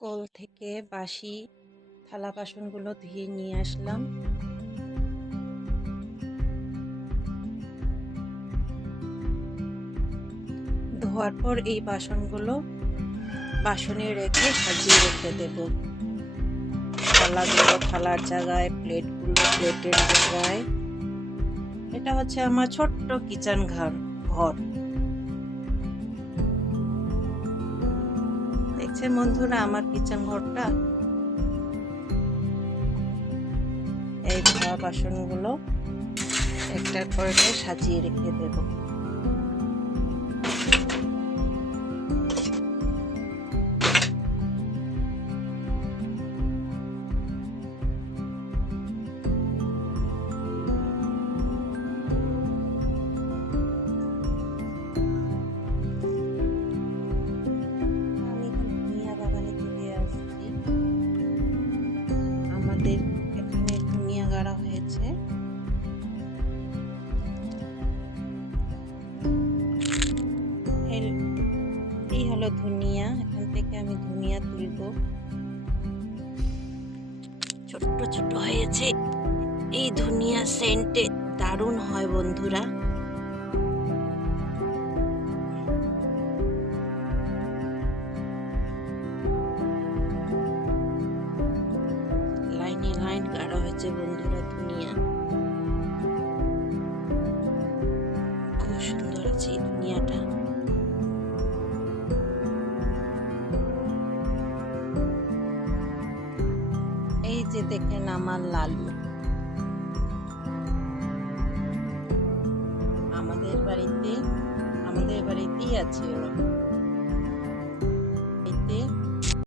Call থেকে বাসি থালা বাসনগুলো ধুয়ে নিয়ে আসলাম। ধোয়ার পর এই বাসনগুলো বাসনে রেখে সাজিয়ে রেখে দেব। থালাগুলো থালার জায়গায়, প্লেটগুলো প্লেটের জায়গায়। এটা হচ্ছে আমার ছোট্ট কিচেন ঘর। দেখছেন বন্ধুরা আমার কিচেন ঘরটা। এই ধোয়া বাসনগুলো একটার পর একটা সাজিয়ে রেখে দেব। আমাদের এখানে ধনিয়া গাড়া হয়েছে। এই হলো ধনিয়া। এখান থেকে আমি ধনিয়া তুলবো। ছোট্ট ছোট হয়েছে। এই ধনিয়া সেন্টে দারুণ হয় বন্ধুরা। লাইনে লাইন গাড়া হয়েছে বন্ধুরা ধনিয়া। খুব সুন্দর আছে এই ধনিয়াটা। এই যে দেখেন আমার লালু। আমাদের বাড়িতেই আছে ওরা।